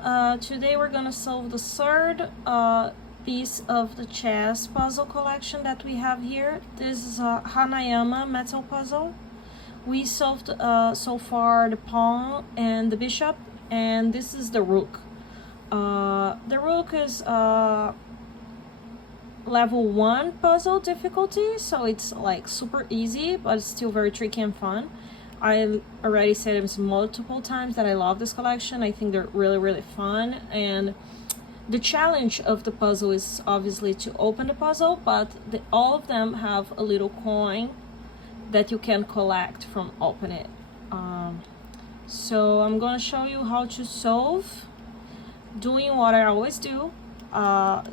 Today we're gonna solve the third piece of the chess puzzle collection that we have here. This is a Hanayama metal puzzle. We solved so far the pawn and the bishop, and this is the rook. The rook is level 1 puzzle difficulty, so it's like super easy, but it's still very tricky and fun. I already said it multiple times that I love this collection. I think they're really fun, and the challenge of the puzzle is obviously to open the puzzle, but all of them have a little coin that you can collect from opening it. So I'm gonna show you how to solve, doing what I always do.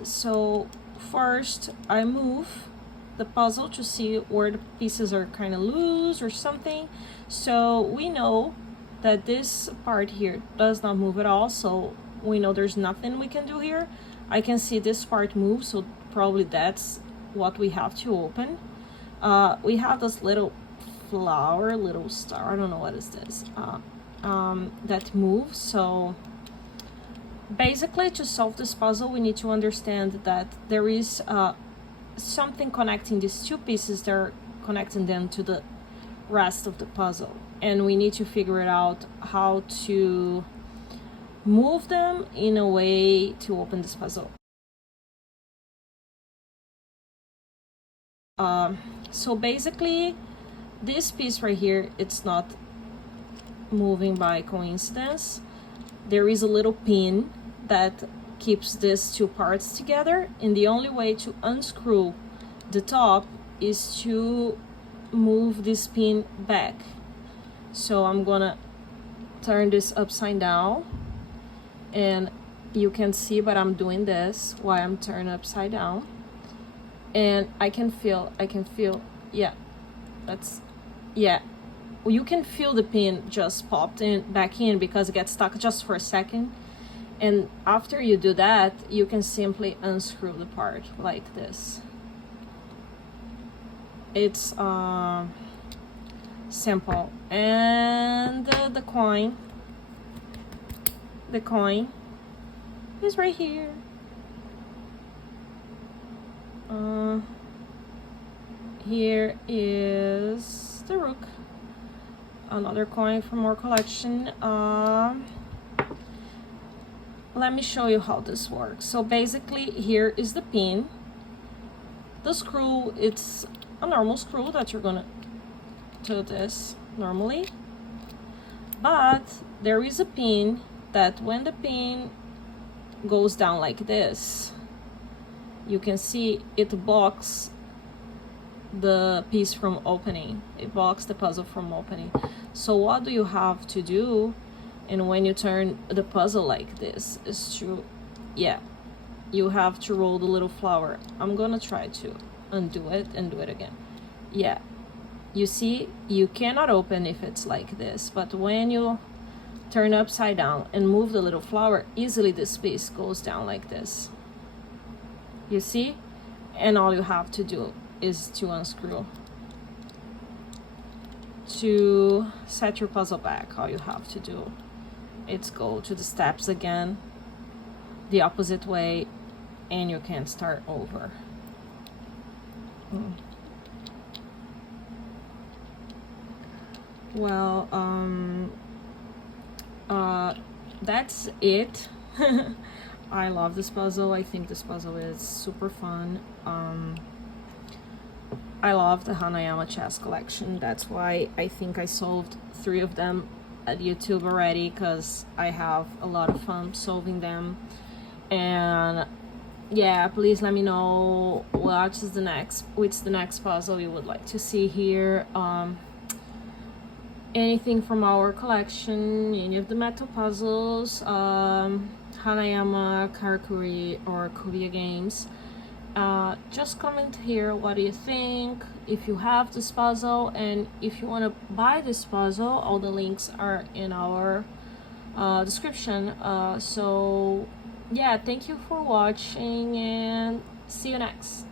So first I move the puzzle to see where the pieces are kind of loose or something. So we know that this part here does not move at all, so we know there's nothing we can do here. I can see this part move, so probably that's what we have to open. We have this little flower, little star, I don't know what is this, that moves. So basically, to solve this puzzle, we need to understand that there is something connecting these two pieces. They're connecting them to the rest of the puzzle, and we need to figure it out how to move them in a way to open this puzzle. So basically, this piece right here, it's not moving by coincidence. There is a little pin that keeps these two parts together, and the only way to unscrew the top is to move this pin back. So I'm gonna turn this upside down, and you can see, but I'm doing this while I'm turning upside down, and I can feel, yeah, you can feel the pin just popped in back in because it gets stuck just for a second. And after you do that, you can simply unscrew the part like this. It's simple. And the coin is right here. Here is the rook, another coin from our collection. Let me show you how this works. So basically, here is the pin. The screw, it's a normal screw that you're gonna do this normally, but there is a pin that when the pin goes down like this, you can see it blocks the piece from opening. It blocks the puzzle from opening. So what do you have to do? And when you turn the puzzle like this, is to, you have to roll the little flower. I'm gonna try to undo it and do it again. Yeah, you see, you cannot open if it's like this, but when you turn upside down and move the little flower, easily this piece goes down like this. You see? And all you have to do is to unscrew. To set your puzzle back, all you have to do is go to the steps again, the opposite way, and you can start over. Well, that's it. I love this puzzle. I think this puzzle is super fun. I love the Hanayama chess collection. That's why I think I solved 3 of them at YouTube already, because I have a lot of fun solving them. And yeah, please let me know which is the next puzzle you would like to see here. Anything from our collection, any of the metal puzzles, Hanayama, Karakuri, or Korea games. Just comment here, what do you think, if you have this puzzle, and if you want to buy this puzzle, all the links are in our description. So yeah, thank you for watching, and see you next.